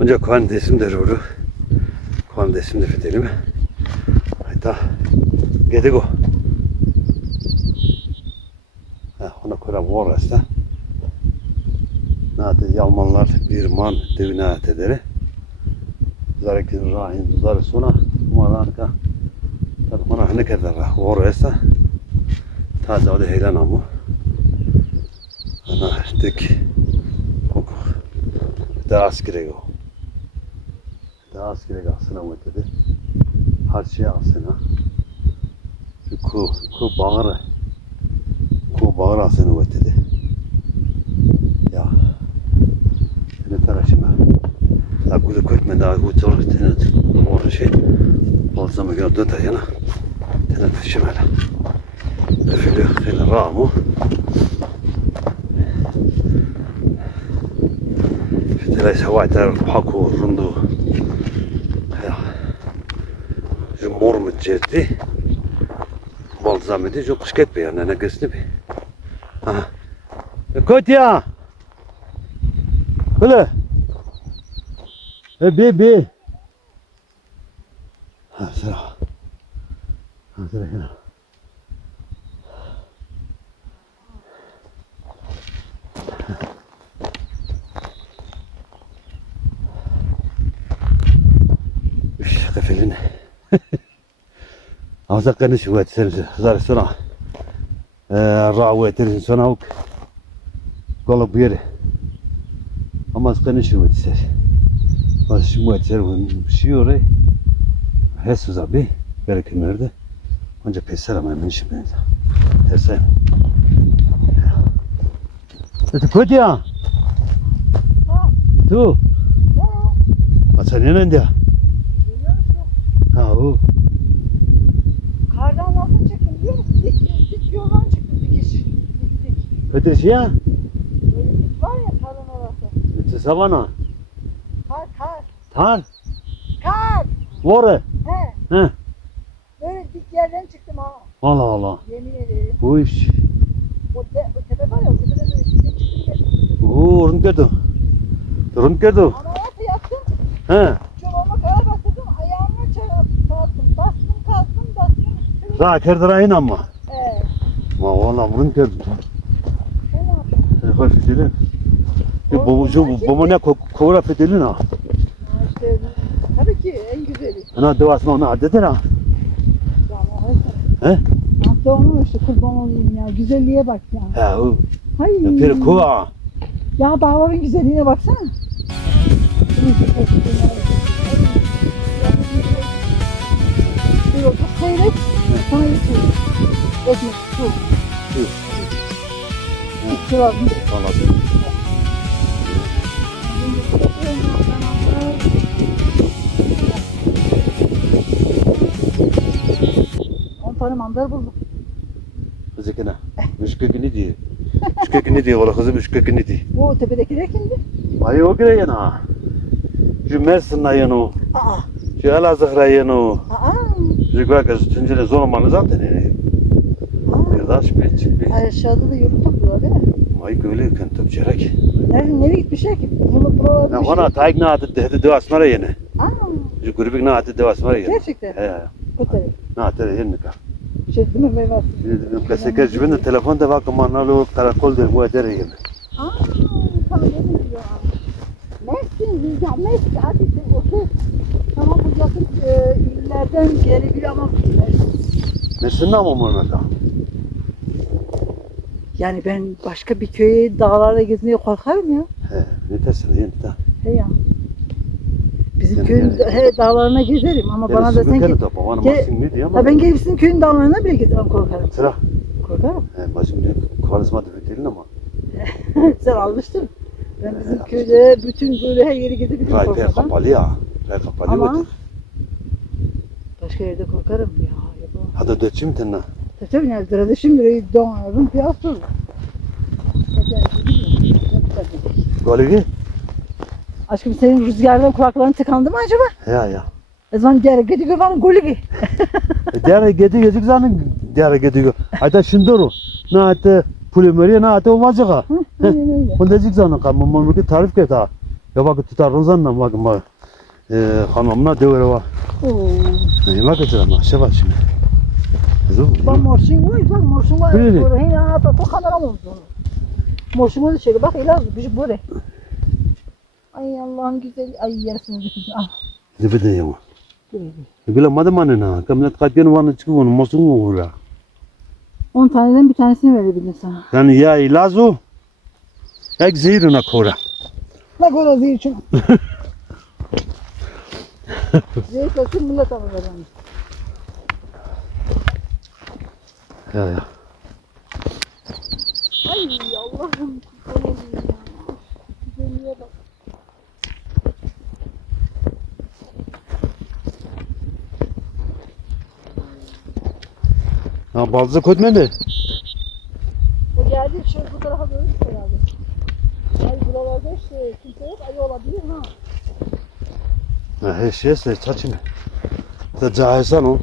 Önce kuan desim de roru. Kuan desim de fidelimi. Hatta gedigo. Ona kura var aslında. Nate Almanlar bir man devine atedere. Zarekin rahin zar sona manarka. Tabi ona ne kadar var aslında. Taze o da heylan amu. Ana tek kok. Da askere go. Da askere aslında o dedi. Her şey aslında. Ku bağır. Ku bağır aslında o dedi. Ya. Ne tarafıma? La kuda koytmen daha gut olur tenet. O şey. Fazla mı gördü de yana. Tenet şimala. Efendim, hele ramu. Fitele savaytar paku rundu. Ya. Ju mormu ciddi. Balzamedi ju kışket be yani ne gösni be. Ha. Kotya. Böyle. Be. Ha sıra. Ha sıra yana. Kefilin. Azakkanı şu etsen zar sonra. Rawu etin sonra ok. Kola bir. Ama azakkanı şu etsen. Bas şu etsen şiore. Hesus abi belki nerede? Ancak peser ama emin şimdi. Terse. Kötü ya. Tu. Sen nerede? Ha o. Kardan nasıl çıktım biliyor musun? Dik yoldan çıktım dik. Kötü ya. Böyle dik var ya kardan orası. Kötü savana. Kar. Tar. Vore. He. Böyle dik yerden çıktım ha. Allah Allah. Yemin ederim. Bu iş. O tepe var ya o tepede böyle dik çıktım. Run kerdu. Ama orası yattım. He. Çobama kadar bastırdım. Ayağımla kalktım. Bastım. Ra kerdira ama. Ma valla run kerdu. sen ne yaptın? Hoş fitilin. Bu ne kora fitilin ha. İşte tabii ki en güzeli. Ana devasma ona adedir ha. He? Hatta onu işte kurban olayım ya. Güzelliğe bak ya. He o. Hayır. Bir kuva. Ya dağların güzelliğine baksana. Bir otur seyret. Sana yetiyor. Ekmek, su. İki var. Anladım. 10 tane mandar buldum. Zikine. Müşkekini diye. Müşkekini diye ola kızım müşkekini diye. Bu tepedekiler kimdi? Ay o gire yana. Şu Mersin'e yanı. Aa. Şu Elazığ'a yanı. Aa. Şu Gölgesi Tunceli Zormanı zaten. Bir daha şüphe çıktı. Aşağıda da yolu topluyorlar değil mi? Ay öyle kan top çerek. Nereye gitmişler ki? Buralarda Ya bir şey. ona tayg ne adı dedi devasmara yine. Aa. Şu grubik ne adı devasmara yine. Gerçekten. He. O taraf. Ne adı yine ka. Şey değil mi Meyvat? Klasik cibinde telefon da bakın manalo karakol der bu eder yine. Aa. Tamam dedim ki ya. Mersin, Mersin. Hadi okey. Tamam bu yakın illerden gelebiliyor ama Mersin'de ama Mehmet'a. yani ben başka bir köye dağlarda gezmeye korkarım ya. He. Ne dersin yine de. He ya. Bizim Yani köyün dağlarına gezerim ama bana desen ki ne diye ama. ha ben gerisinin köyün dağlarına bile gezemem korkarım. Sıra. Korkarım. He, başım diyor karizma değil ama. Sen almıştın. Ben bizim köyde bütün böyle her yeri gezebilirim Rayper korkmadan. kapalı ya. Rayper kapalı Ama mıdır? başka yerde korkarım ya. Yapamam. Hadi döçüm tenne. Tabii yani sırada şimdi doğarım piyasası. Golü Aşkım senin rüzgardan kulakların tıkandı mı acaba? ya. O zaman diğer gidiyor var golü gi. Diğer gedik zaten diğer gidiyor. Hatta şundur. Ne hatta pulimeri ne hatta o vacaga. Aynen öyle. Bunda zik zaten kamın ki tarif keta. Ya bak tutarın zannem bakın bak. Hanımına devre var. Oo. Bak ama şey var şimdi. Bak morşin var, bak morşin var. Böyle. Böyle hey ya, bak o kamera mı oldu? Morşin var şöyle bak ilaz gücü böyle. Ay Allah'ım güzel. Ay yarısını güzel. Ah. Ne bedel ya? Böyle. Bila madem na, kamlet katgen var çıkıyor onun masum mu ora? 10 taneden bir tanesini verebilirim sana. Yani ya ilazo. Ek zehiruna kora. Ne kadar zehir için. Zehir kaçın millet alır adamı. Ya. Ay Allah'ım kurban olayım ya. Güzelliğe bak. Ha balza kötme mi? O geldi şöyle bu tarafa doğru gitti herhalde. Ay buralarda işte kimse yok. Ayı olabilir ha. Ha her şey se çaçın. Da cahisan o.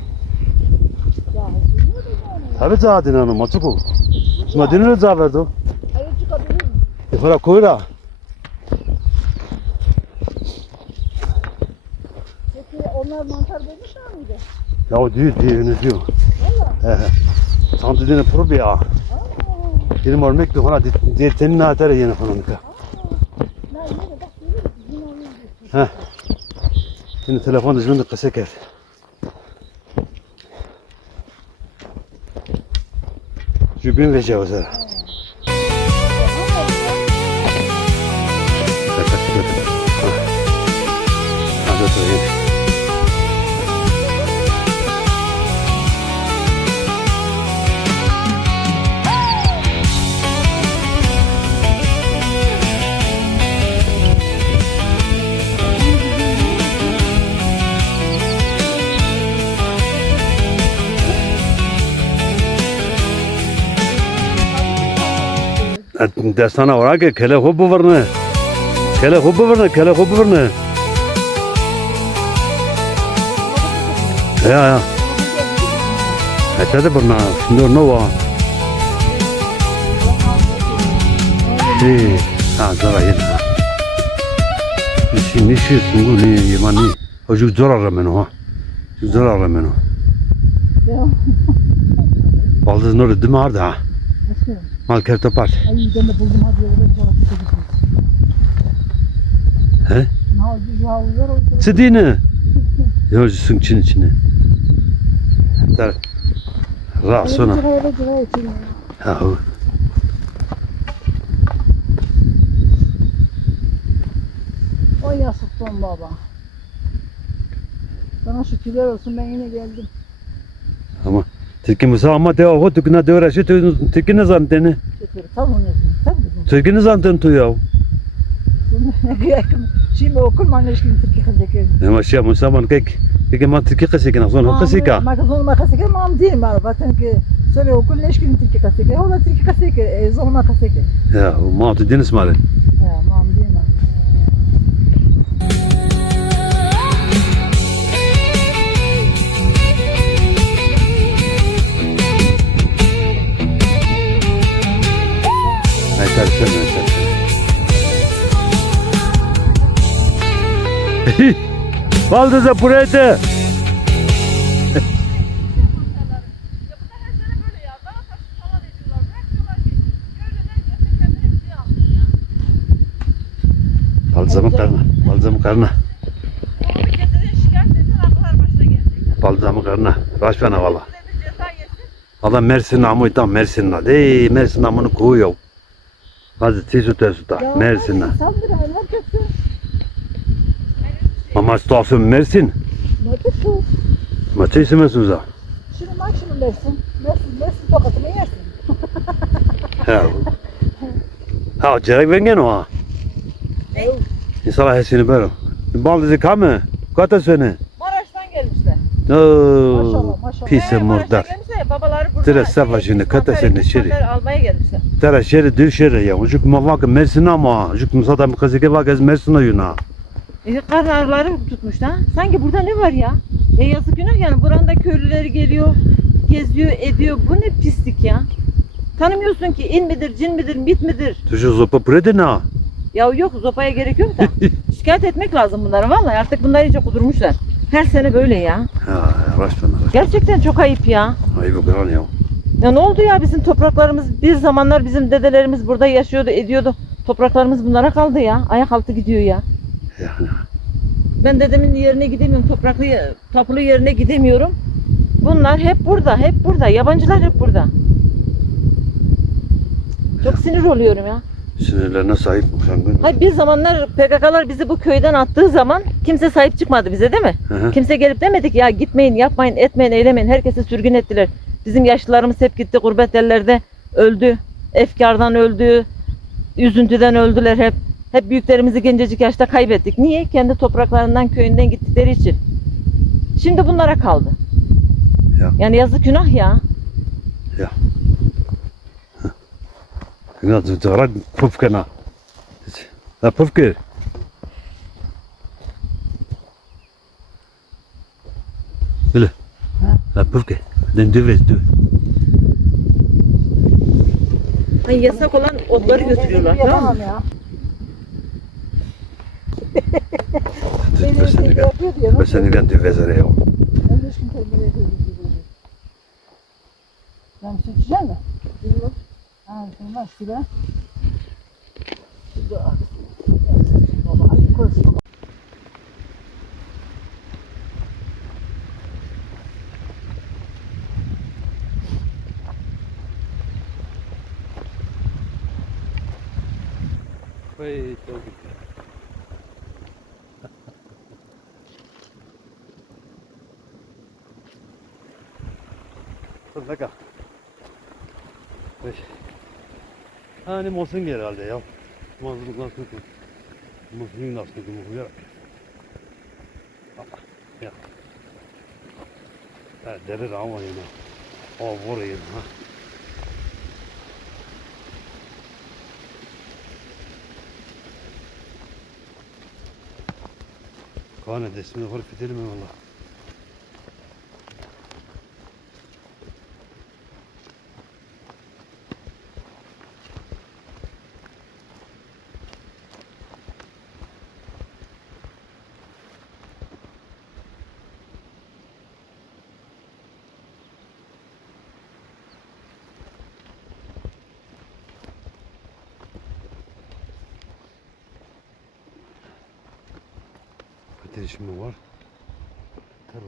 Ya hazırlıyor da yani. Tabi cahdin hanım açık o. Şuna dinle caverdi o. Ayı çıkabilir mi? Fara koyra. Peki onlar mantar bulmuşlar mıydı? Ya o diyor ne diyor. Valla. He. Santu dine probi ya. Aa. Benim örnek de ona diyetenin atarı yine falan ka. Nerede bak görüyor musun? Yine onu izliyorsun. He. Yine telefon dışında kısa ker. Cübün ve cevazlar. Hadi söyleyeyim. Destana var ki kele hubbu varne. Kele hubbu varne. Ya. Hatta da bana şimdi ne var? Ha zara yine. Nişi sungu ne yemani. O ju zora rameno ha. Ju zora rameno. Ya. Baldız nore değil mi arda ha? Nasıl? Mal kertopar. Ay ben de buldum hadi yolda bir tarafı çekeceğim. He? Ne oldu şu havlular o? Sedine. Yolcusun içine. Dar. Rasona. Cıraya içine. Ha. Oy yasık ton baba. Sana şükürler olsun ben yine geldim. Ama Türkiye Musa ama de o tukuna de uğraşı Türkiye ne zanteni? Şükür tam onu yazın. Tabii kızım. Türkiye ne zanten tu ya? Şimdi okul manışkin Türkiye kızı. Ama şey Musa man kek ma Türkiye kasık na sonra kasık ka. Makazon makasık mam değil mi araba? Çünkü söyle okul leşkin Türkiye kasık. Ola Türkiye kasık. Zorma kasık. Ya ma tu deniz mare. Ya mam değil mi? Ay tabii. Baldız'a buraya. Balzamın karnına. Balzamın karnına. Başbana valla. Valla Mersin namı tam Mersin'la. Dey Mersin namını koyuyor. Hadi tisuta. Mersin'la. Sandır herkes. Mama stasın Mersin. Nakit bu. Maçı istemezsiniz ha. Şunu maksimum versin. Mersin tokatını yersin. Ha, cerek vengen o ha. İnşallah hepsini böyle. Baldız'ı kamı. Kaç sene? Maraş'tan gelmişler. Maşallah. Pise murdar. Babaları burada. Tere sefa şimdi kata sene şeri. Almaya gelmişler. Tere şeri dil şeri ya. Ucuk mavak Mersin ama. Ucuk musada mı kızı ki vak Mersin oyuna. Karın ağrıları tutmuş da. Sanki burada ne var ya? Yazık günah yani. Buranın da köylüleri geliyor. Geziyor, ediyor. Bu ne pislik ya. Tanımıyorsun ki in midir, cin midir, mit midir? Tuşu zopa predi na. Ya yok zopaya gerek yok da. Şikayet etmek lazım bunlara vallahi artık bunlar iyice kudurmuşlar. Her sene böyle ya. Ha, araştırma. Gerçekten çok ayıp ya. Ayıp kral ya. Ya ne oldu ya bizim topraklarımız bir zamanlar bizim dedelerimiz burada yaşıyordu ediyordu. Topraklarımız bunlara kaldı ya. Ayak altı gidiyor ya. Yani. Ben dedemin yerine gidemiyorum. Tapulu yerine gidemiyorum. Bunlar hep burada, hep burada. Yabancılar hep burada. Çok sinir oluyorum ya. Sinirlerine sahip sen. Hayır bir zamanlar PKK'lar bizi bu köyden attığı zaman kimse sahip çıkmadı bize değil mi? Hı. Kimse gelip demedik ya gitmeyin, yapmayın, etmeyin, eylemeyin. Herkese sürgün ettiler. Bizim yaşlılarımız hep gitti gurbet ellerde öldü. Efkardan öldü. Üzüntüden öldüler hep. Hep büyüklerimizi gencecik yaşta kaybettik. Niye? Kendi topraklarından, köyünden gittikleri için. Şimdi bunlara kaldı. Ya. Yani yazık günah ya. Ja, du drar puffkena. La puffke. Öyle. La puffke. Den dövez döv. Hani yasak olan otları götürüyorlar tamam mı? Yapamam ya. Ben seni ben dövezere ya. Ben de şimdi terbiye ediyorum. Ben seçeceğim mi? Bilmiyorum. Ha, tamam şurada. Şurada. Baba, ayı koysun. Vay çok güzel. Dur dakika. Hani mosun herhalde ya. Mazlumlar tutun. Mosun nasıl tutun bu ya? Ya. Ha deri ama yine. O vuruyor ha. Kane desmini var gidelim valla. Ateşim var. Tabii.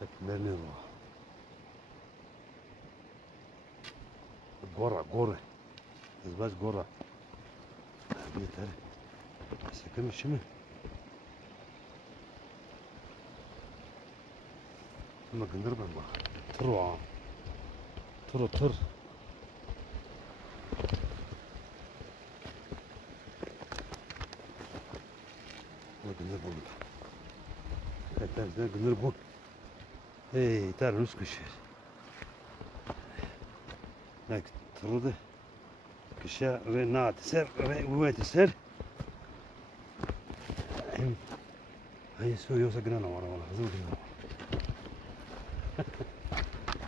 Bekler ne var? Gora. Zbaş gora. Yeter. Sakın işi mi? Ama gındır ben bak. Tır o. Tır. Gındır bu. Yeter gındır bu. Hey, ter Rus kışı. Ne tırdı. Kışa ve natisler ve uvetiser. Ay söylüyorsa gına var ama hazır gına.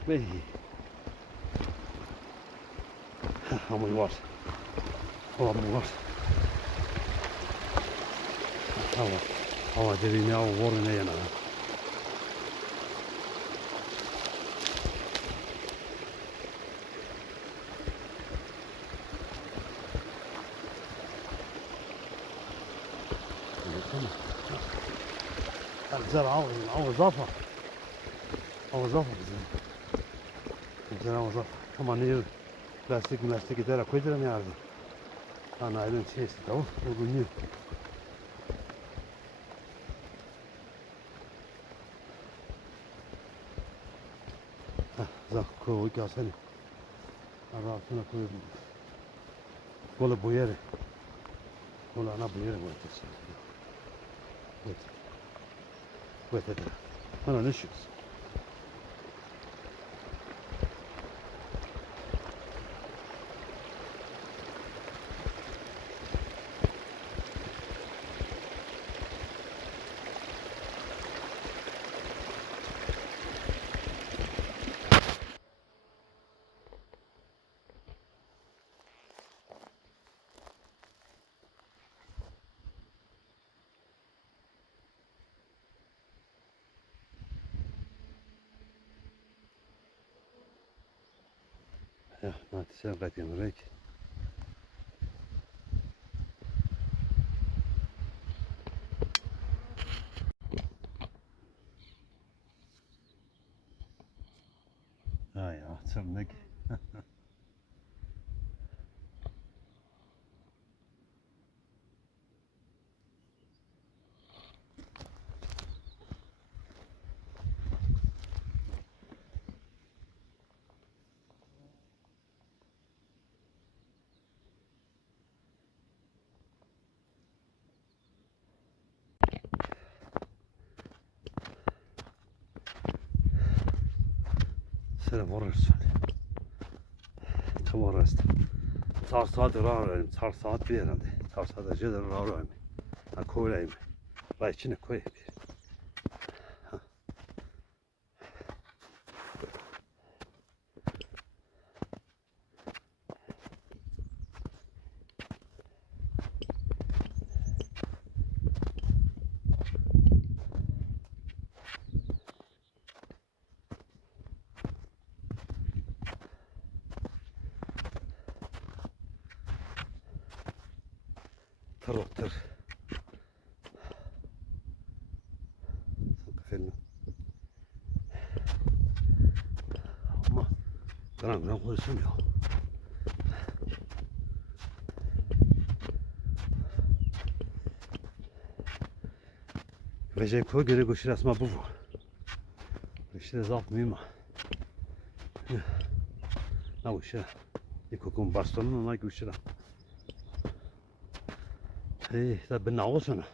Bey. Ama var. Ama deriğine av var ne yana. Güzel av zafa. Av zafa güzel. Güzel av zafa. Ama ne plastik gider koyduram yardı. Naylon şey işte tamam. O günlüğü. Zak koy kasani. Arasına koyuyorum. Kola boyarı. Kola ana boyarı bu etesi. Bu etesi. Ana ne şuyorsun? Ja, maar het is een beetje een reek. Ah ja, het is een nek. Sıra varırsın. Tam orası. Çar saat rağırayım. Çar saat bir herhalde. Çar saat acı da rağırayım. Ha koyayım. Ve içine koyayım. Tır. Sanki film. Ama gram koysun ya. Vece koy geri koşur asma bu. İşte zaf mıyım? Ne bu şey? İkokun bastonun ona koşur. Hey, da ben ağusuna.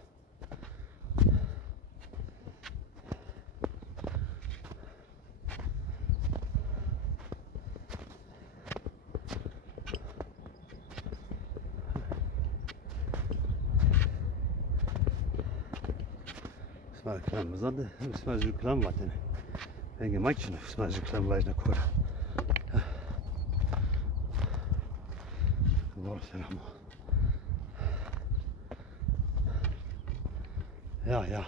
İsmail Kılam'ımızdan da İsmail Kılam var yani. Ben yemek için İsmail Kılam var ne koyar. Var selam. Ya.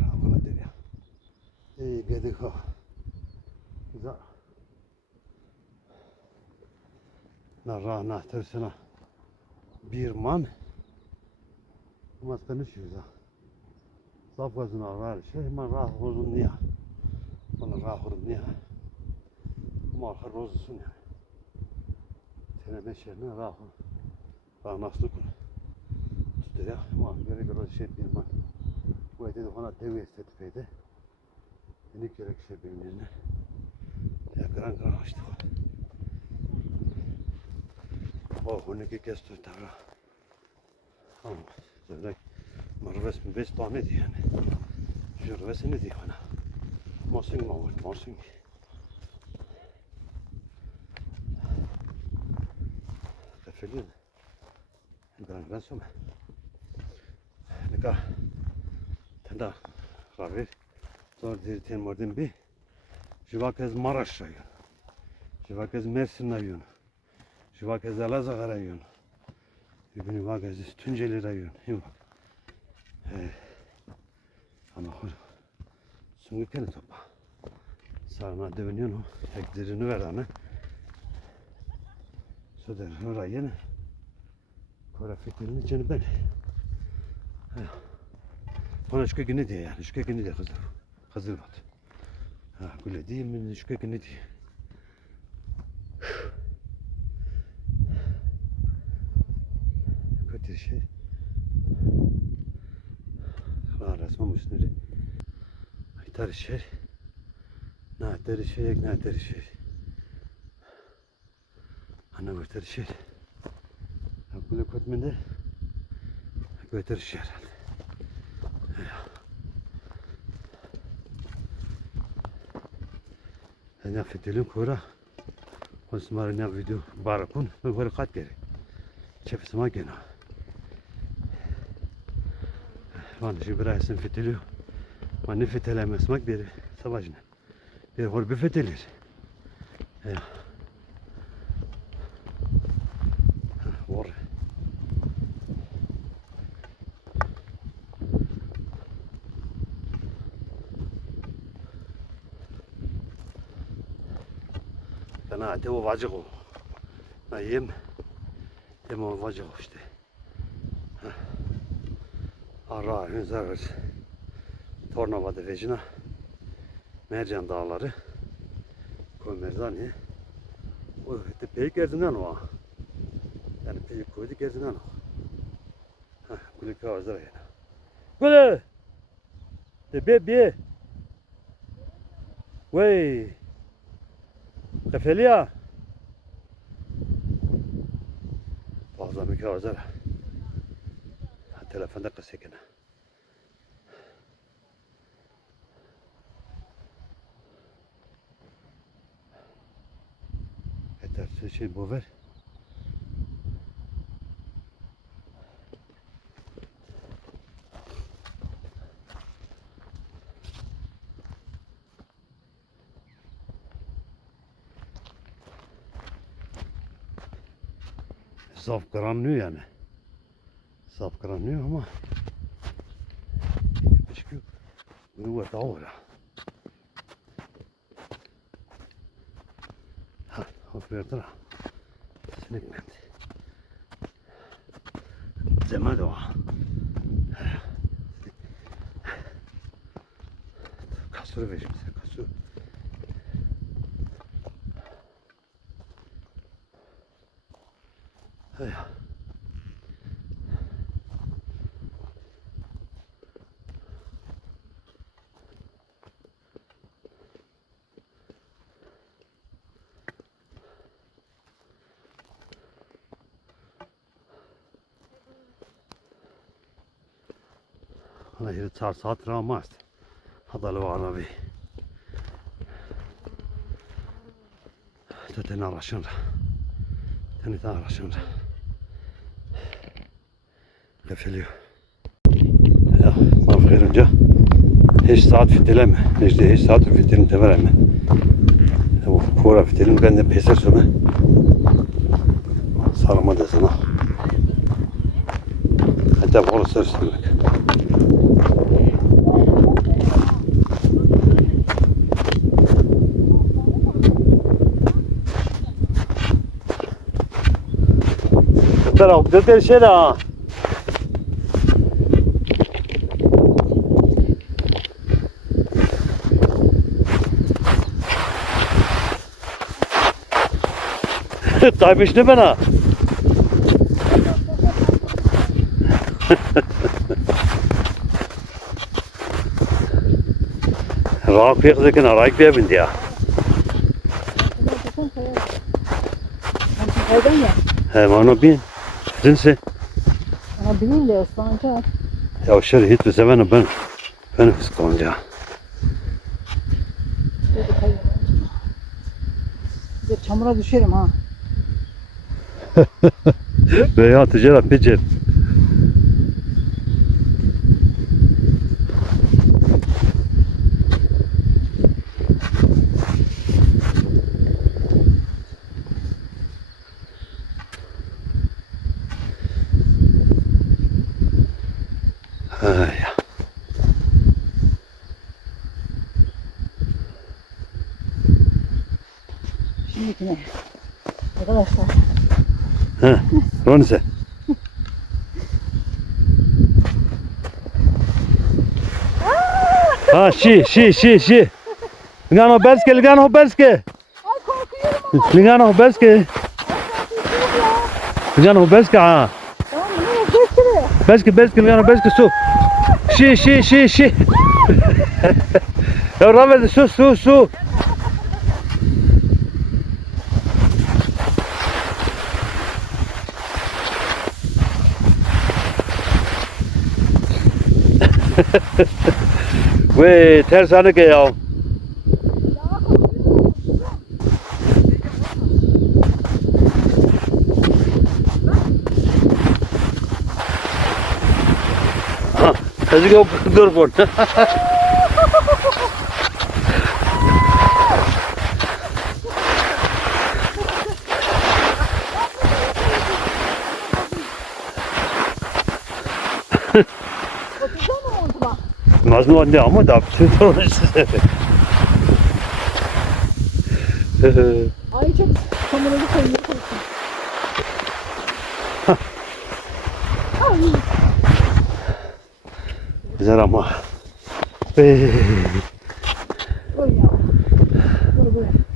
Ramana der ya. İyi gedik ha. Güzel. Na tersine bir man. Mas konuşuyoruz ha. Zaf gazına var. Man rah olsun niye? Bana rah olsun niye? Ama her olsun yani. Teneme şerine rah olsun. Rah nasıl kul. Tutuyor ya. Ama gerek bir man. Bu evde de ona dev estetifeydi. Yeni gerek benim yerine. Ya kıran açtık. Onu ki kestir tara. Ama zevrak marves mi 5 tane diye yani. Jurvesi ne diyor bana. Morsing. Kafeliyor. Gran soma. Nika. Tenda. Ravi. Zor dirten mordin bir. Jivakez Maraş rayonu. Jivakez Mersin rayonu. Jivakez Elazığ rayonu. Jivakez Tunceli rayonu. Ama sungu kene topa. Sarına dövünüyor o. Heklerini ver ana. Söder rayonu. Kora fitilini canı ben. Bana şu günü diye yani. Şu günü diye Kızıl bat. Ha güle değil mi? Şu günü diye. Kötü şey. Resmen üstüne. Aytar şey. Nahteri şey. Ana götür şey. Böyle kötmende. Götür şey herhalde. Ne fitilin kura. Osmanlı ne video barakun. Ben böyle kat gerek. Çefesime gene. Van Jibraysen fitiliyor. Van ne fitelemesmek bir savaşına. Bir hor bir fitilir. Ya. Var. Ben de o vacık o. Yem o vacık o işte. Ara hünzarız. Tornavada vecina. Mercan dağları. Koy merzani. O hette peyik erzinden o. Yani peyik koyduk erzinden o. Gülü kağızlar yani. Gülü! De be. Wey! Kefeliya! Fazla mükavazlar. Telefonda kısıkına. Yeter şey bu ver. Saf karanlıyor yani. Saf karanlıyor ama çıkıyor. Bunu var daha var. Ha, hop verdi. Sinek mi? Zaman da var. Kasuru vereceğim size, kasuru. Hey. Hala yeri çar saat ramaz. Hadalı var abi. Teten araşın. Teni araşın. Kefeliyor. Ya, mafkırınca hiç saat fitileme. İşte hiç saat fitilini tevereme. Bu kora fitilini ben de peser söme. Sarma desene. Hatta bol sarıştırmak. Pero, ¿qué tercera? Taymış ne bana? Rak yakızıken arayıp bir bindi ya. Haydan ya. He, bana bin. Cinsi. Ama bilin de ıslanacak. Ya şöyle hiç bize ben kıskanca. Bir de çamura düşerim ha. Veya ticara pecer. Ay. Şimdikine. Arkadaşlar. He, Ronise. Ha, şi. Ligano belske. Ay korkuyorum ama. Ligano belske. Ligano belske ha. Tamam bunu göstere. Ligano belske su. Şi. Ya raver su. Ve tersane ke ya. Hadi go dur bol. Otursana montuma. Mazlum anne ama da bir şey size. Ay çok kameralı koyuyor. Güzel ama. Koy ya.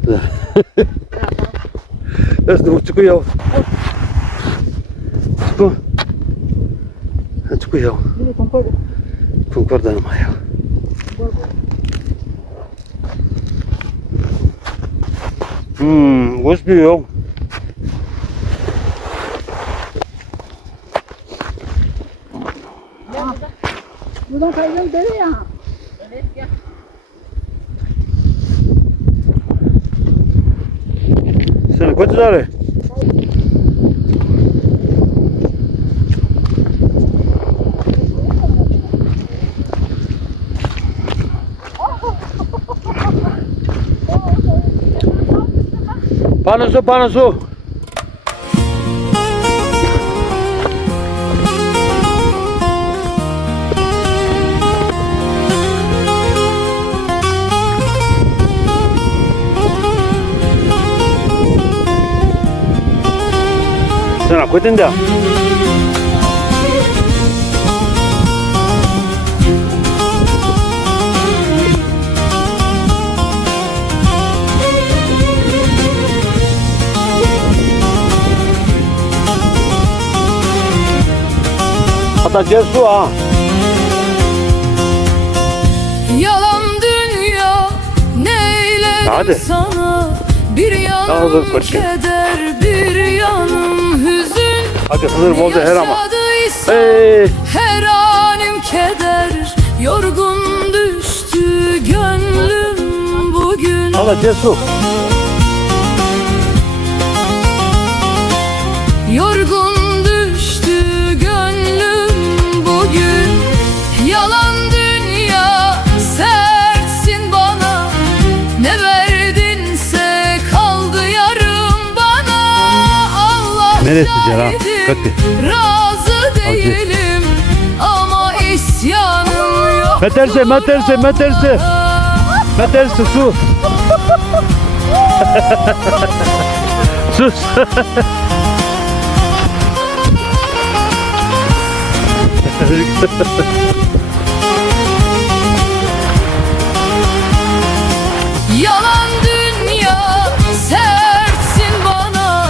Dur. 됐ne, çıkıyor. Çıkıyor. Çıkıyor. Bir de kompor. Concorda немає. Ось бігав. Buradan kaygan dere ya. Evet gel. Sen kaç tane? Panasu. Sen akıtın da. Hatta Cesu ha. Yalan dünya neyler Hadi. sana, bir Al, dur, yanım koç gel. keder, bir yanım hüzün. Hadi sınır oldu her ama. Yaşadıysam Hey. her anım keder, yorgun düştü gönlüm bugün. Allah Cesu. Yorgun düştü gönlüm bugün. Yalan dünya sertsin bana, ne verdinse kaldı yarım bana. Allah Neresi Ceren? şahidim, Kaçtı. razı değilim ama isyanım yok. Meterse su. Sus. Yalan dünya sertsin bana,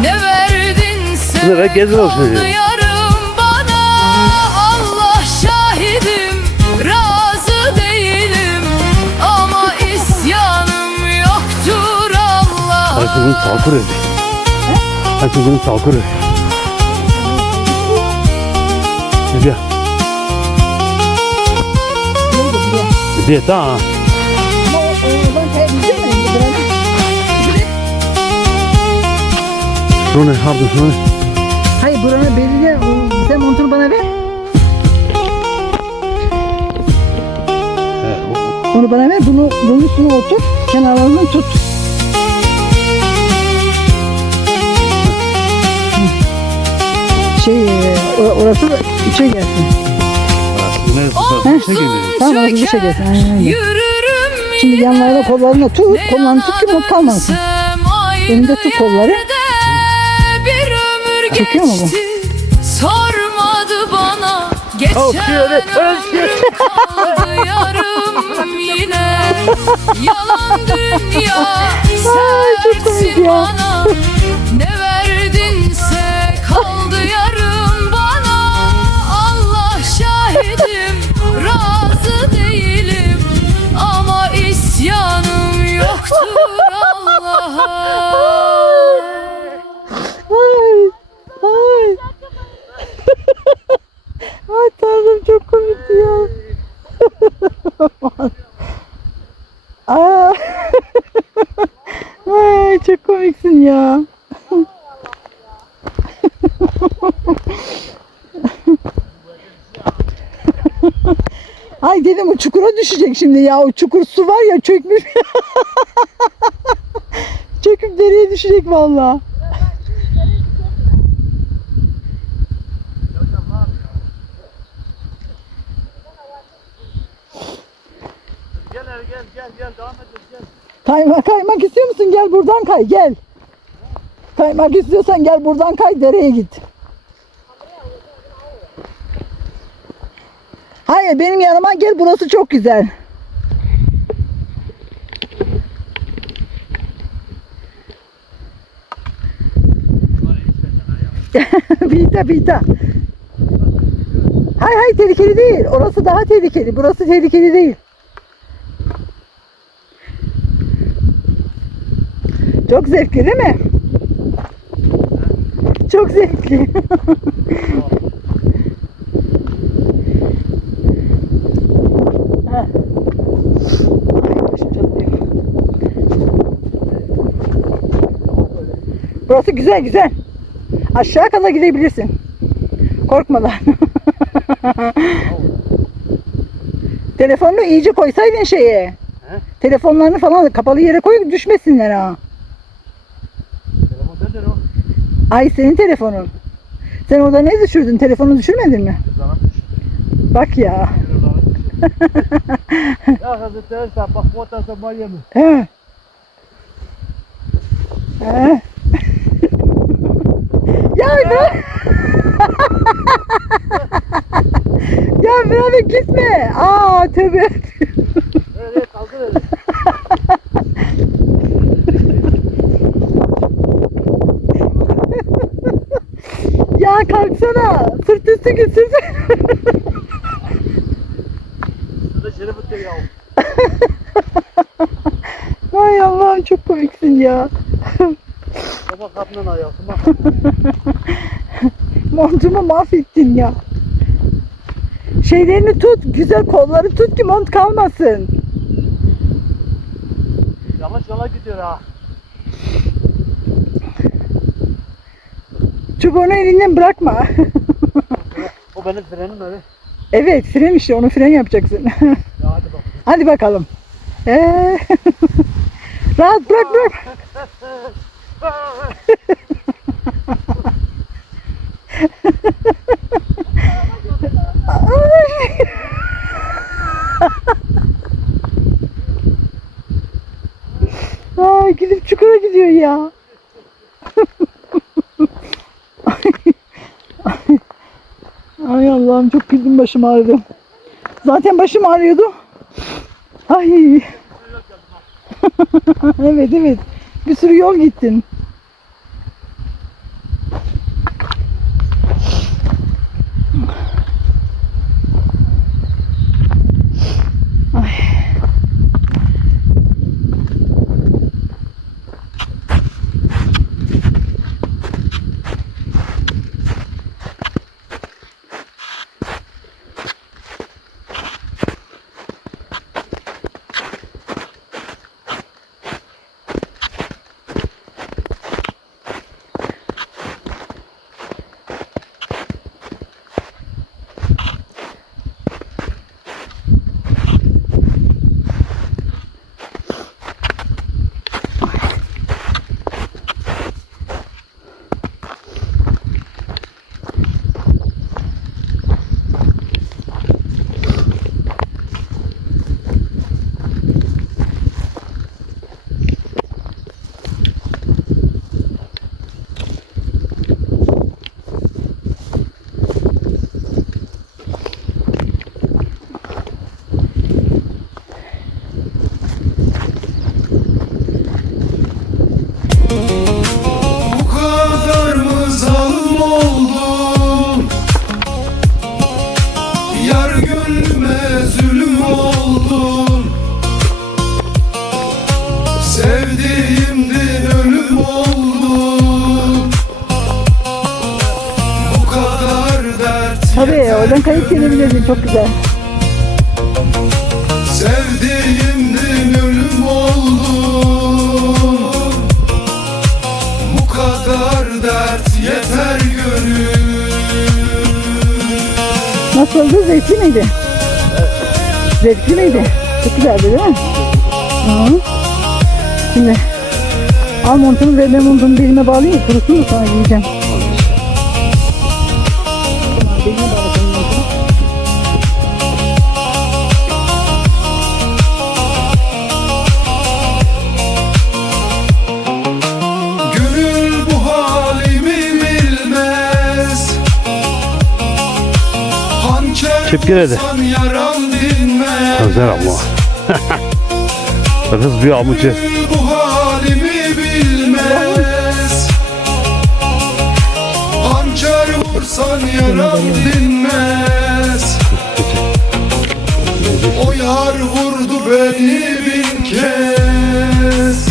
ne verdinse Kızlar, gezin olsun kaldı ya. yarım bana. Allah şahidim, razı değilim ama isyanım yoktur Allah'a. Bugün salkır öyle. Bugün salkır öyle. Gel. Gel tamam. Ama oradan kayabilecek mi? Şunu harbi şunu. Hayır buranı belirle. Sen montunu bana ver. Onu bana ver. Bunun üstüne otur. Kenarlarından tut. Orası da içe gelsin. Neresi? Şey geliyor. Tamam orası dışa gelsin. Aynen öyle. Yürürüm Şimdi yine, yanlarına kollarına tut. Kollarını tut ki not kalmasın. dönsem aynı Elinde tut kolları. yerde. Bir ömür Çekiyor mu bu? geçti, sormadı bana. Geçen şöyle, ömrüm kaldı yarım yine. Yalan dünya çok komik sertsin ya. bana, ne verdinse kaldı yarım bana. Allah şahidim, razı değilim ama isyanım yoktur Allah'a. Ay. Ay tanrım çok komikti ya. Aa. Ay çok komiksin ya. Ay dedim o çukura düşecek şimdi ya. O çukur su var ya çökmüş. Çöküp dereye düşecek vallahi. Gel devam et gel. Kaymak istiyor musun? Gel buradan kay, gel. Kaymak istiyorsan gel buradan kay, dereye git. Hayır, benim yanıma gel, burası çok güzel. Bita. Hayır tehlikeli değil. Orası daha tehlikeli. Burası tehlikeli değil. Çok zevkli değil mi? Çok zevkli. Heh. Ay, başım çatlıyor. Burası güzel. Aşağı kadar gidebilirsin. Korkmadan. Telefonunu iyice koysaydın şeye. He? Telefonlarını falan kapalı yere koy, düşmesinler ha. Telefon sende o. Ay, senin telefonun. Sen orada ne düşürdün? Telefonu düşürmedin mi? Kızana düş. Bak ya. Ya Hazreti Esra bak bu otası Meryem'i. He. He. Ya ne? Ya birader gitme. Aa tövbe. Öyle kaldır öyle. Ya kalksana. Sırt üstü git sırt. Sana şeref etti ya. Ay Allah'ım çok komiksin ya. Baba kapının ayağı. Montumu mahvettin ya. Şeylerini tut, güzel kolları tut ki mont kalmasın. Yavaş yola gidiyor ha. Çubuğunu elinden bırakma. O benim frenim öyle. Evet, fren işte, onu fren yapacaksın. Ya hadi bak. Hadi bakalım. Rahat bırak. Ay, gidip çukura gidiyor ya. Ay Allah'ım, çok güldüm, başım ağrıdı. Zaten başım ağrıyordu. Ay. Evet. Bir sürü yol gittin. Tabii, oradan kayıp gelebilirdin, çok güzel. Sevdiğimden ölüm oldum. Bu kadar dert yeter gönül. Nasıldı? Zevkli miydi? Zevkli miydi? Çok güzeldi değil mi? Hı. Şimdi al montunu ve ben montunu belime bağlayayım, kurusun da sonra giyeceğim. Belime bağlayacağım montunu. Çipkiredi. vursan yaram dinmez. Güzel ama. Kız bir amucu. Bu halimi bilmez. Hançer vursan yaram dinmez. O yar vurdu beni bin kez.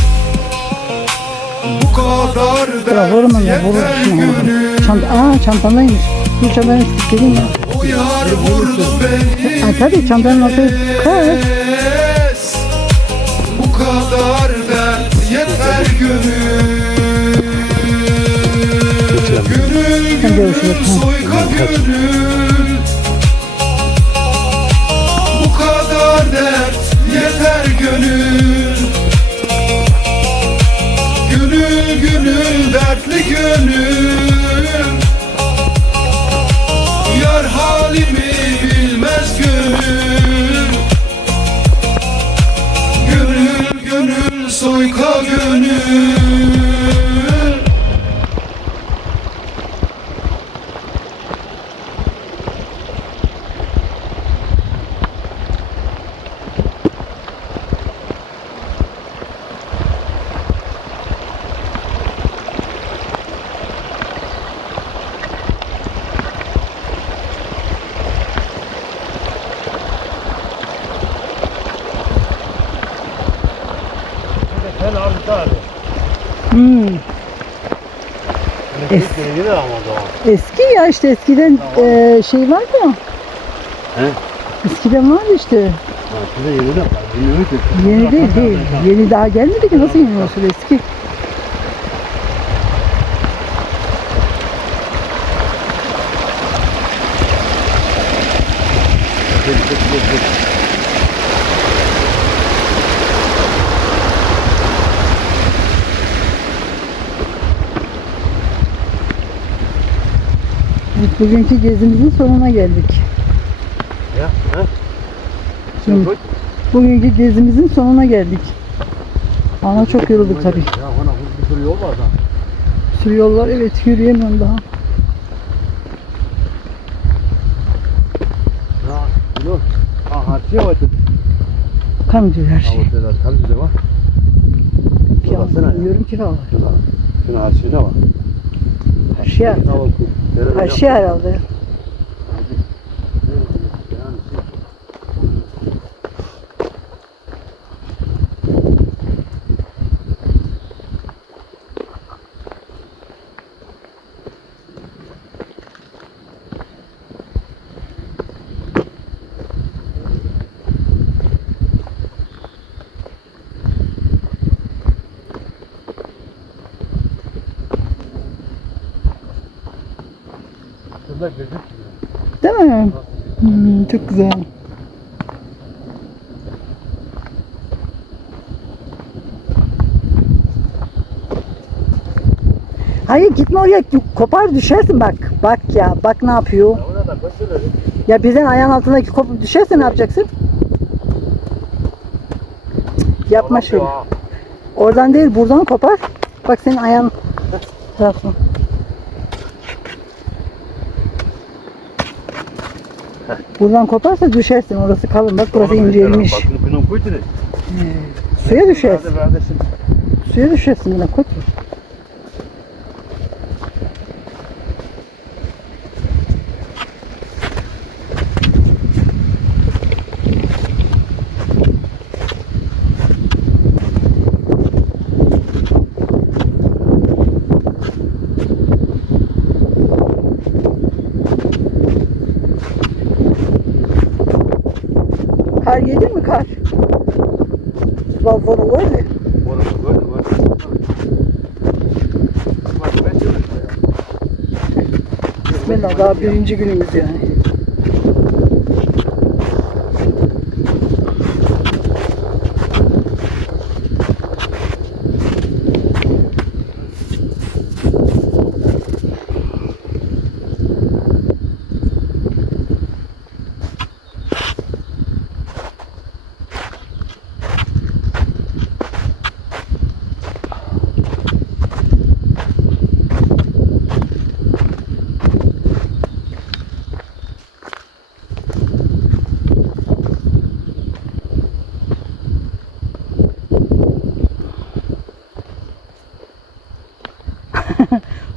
Bu kadar Ya vurma dert ya vurur. yeter gönül. Çantandaymış. Dur çantanı sikeyim ya. O yar vurdu beni Ay tabii çantanın altı kır. kez. Bu kadar dert yeter gönül. Gönül Hadi gönül görüşürüz. soyka gönül. Bu kadar dert yeter gönül. Gönül gönül dertli gönül. Yar halimi bilmez gönül. Gönül gönül soyka gönül. Sen abi abi. Eski ama o. Eski ya işte eskiden şey var da. He? Eskiden vardı işte. Size yeni de var. Yeni değil. Yeni daha gelmedi ki nasıl yeni olsun eski. Evet, bugünkü gezimizin sonuna geldik. Ya, he? Şimdi, bugünkü gezimizin sonuna geldik. Ama çok yorulduk tabii. Ya bana bir sürü yol var da. Sürü yollar evet yürüyemem daha. Ya, bunu. Ha, harçıya var. Kan diyor her Ha, şey. ortada kalbi de var. Ya, Baksana ya. bilmiyorum ki valla. Şuna harçıya ne var? Her şey, her şey herhalde. Değil mi? Çok güzel. Hayır gitme oraya kopar düşersin bak. Bak ya bak ne yapıyor. Ya birden ayağın altındaki kopup düşerse ne yapacaksın? Cık, yapma şöyle. Oradan değil buradan kopar. Bak senin ayağın tarafına. Buradan koparsa düşersin. Orası kalın. Bak burası incelmiş. Suya düşersin. Suya düşersin buna koy. Kar yedin mi kar? Var var var ya. Bismillah daha birinci günümüz yani.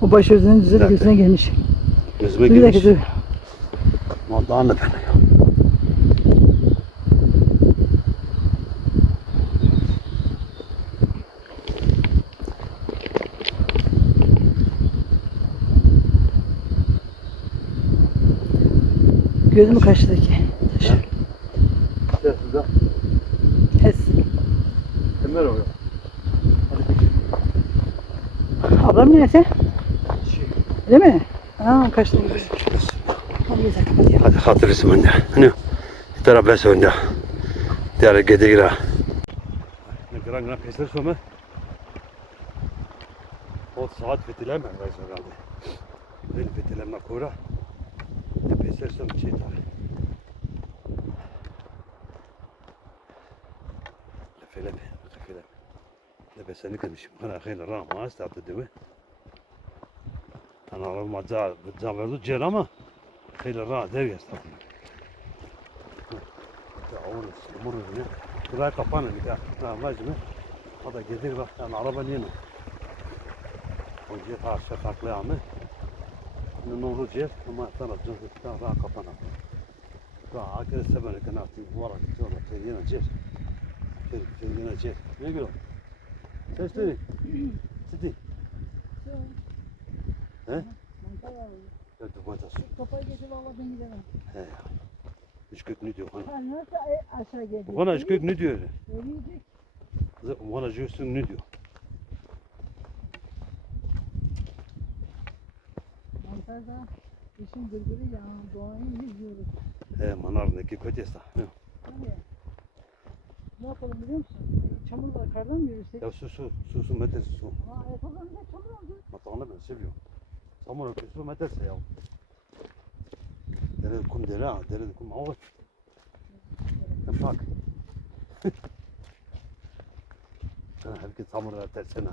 O başörtüsünün düzeli Nerede? gözüne gelmiş. Gözüme Dur bir dakika girmiş. dur. Ama daha ne ben ya. Gözümü karşıdaki. Taş. Gel şurada. Hes. Ömer oluyor. Ablam nerede? Şey. Değil mi? Aa kaçtı. Hadi güzel kapatayım. Hadi hatırlısın bende. Hani bir taraf ben önde. Diğer gede gira. Ne gran gran pesler söme. O saat fetilemem ben herhalde. Benim fetilemem kura. Ne pesler söme şey tabi. Lefele. Ne beseni kılmışım. Bana hayli ram hasta attı değil mi? Ana arama can verdi cer ama hayli ram dev yastı. Ya onu muru ne? Buraya kapanın ya. Namazını. O da gelir bak yani araba niye mi? O cer ha şafaklı ama. Ne nuru cer ama sana canı daha kapanan. Daha akıl sebene kanatı var ki sonra teriyene cer. Teriyene cer. Ne gör? Ses verin. Ciddi. He? Ya dur bana su. Kafayı getir valla ben gidemem. He ya. Üç kök ne diyor bana? Ha nasıl aşağı geldi? Bana üç kök ne diyor? Öyleyecek. Bana diyorsun ne diyor? Ankara'da işin gırgırı ya doğayı izliyoruz. He manar ne ki kötüyse. Tabii. Ne yapalım biliyor musun? Çamur var kardan mı yürürsek? Ya su metres su. Ha ayakkabılarında çamur oldu. Matağını ben seviyorum. Samur öpü su metrese ya. Dere kum dere ha. Dere kum ağır. Ne bak. Herkes samura tersine.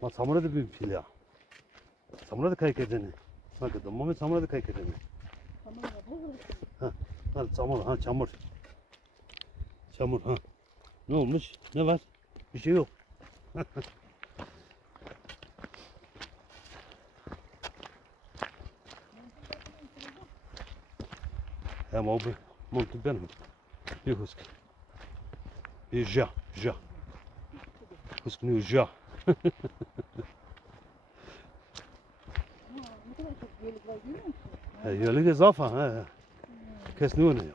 Ma samura da bir pil ya. Samura da kayık edeni. Bak da Muhammed samura da kayık edeni. Tamam yapalım. Ha çamur ha çamur. Çamur ha. Ne olmuş? Ne var? Bir şey yok. Hem o bir montu benim. Bir husk. Bir ja. Husk nu ja. Ne kadar çok yelik var görüyor musun? Yöle de zafa ha. Kes nu ne ya.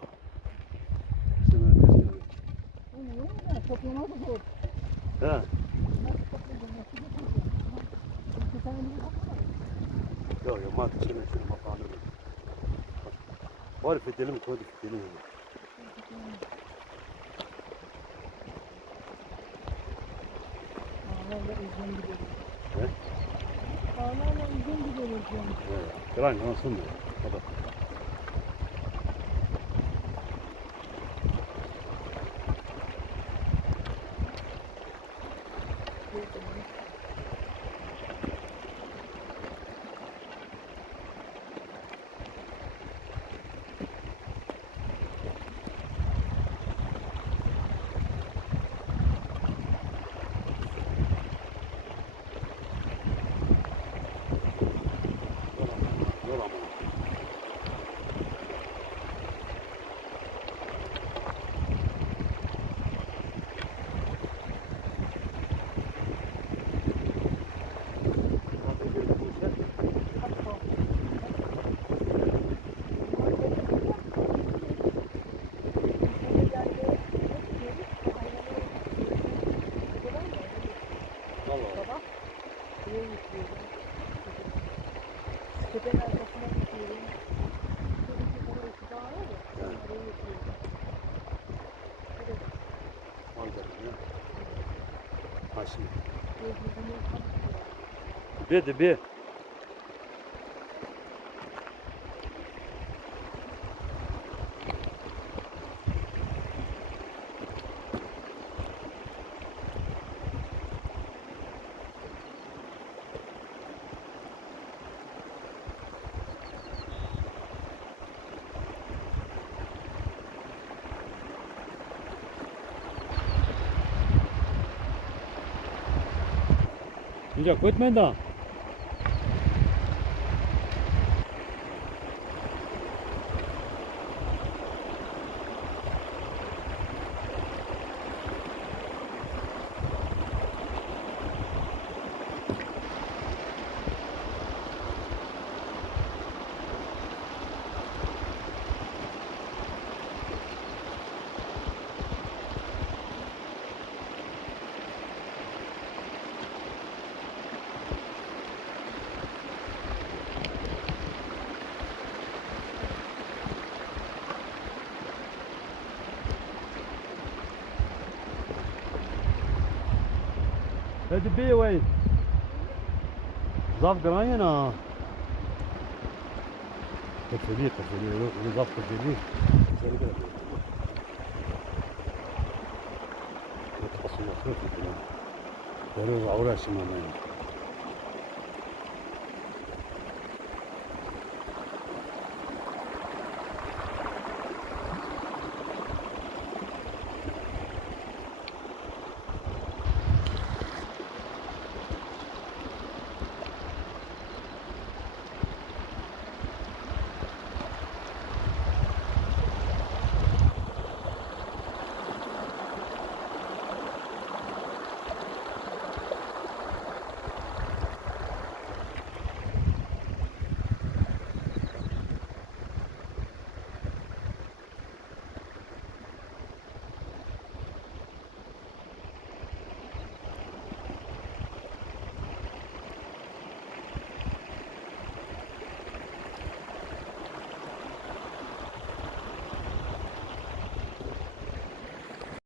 Bu ne ya? Toplama da zor. Ha. Nasıl toplayacağım? Nasıl yapacağım? İki tane bir toplar. Yok mat içine şunu mafağını. Var fetelim koydu fetelim. Ağlarla üzgün gidiyoruz. He? Ağlarla üzgün gidiyoruz yani. Kıran olsun mu? Hadi. Yol ama. Vallahi. Köpeğin arkasına gidiyorum. Manzara ya. Ha şimdi. Bir de bir. Güzel koytmayın da. هذا بيه وين؟ ظرف قراينا كفليه ظرف كفليه تحصل مصروف كمان داروا عورة شمالين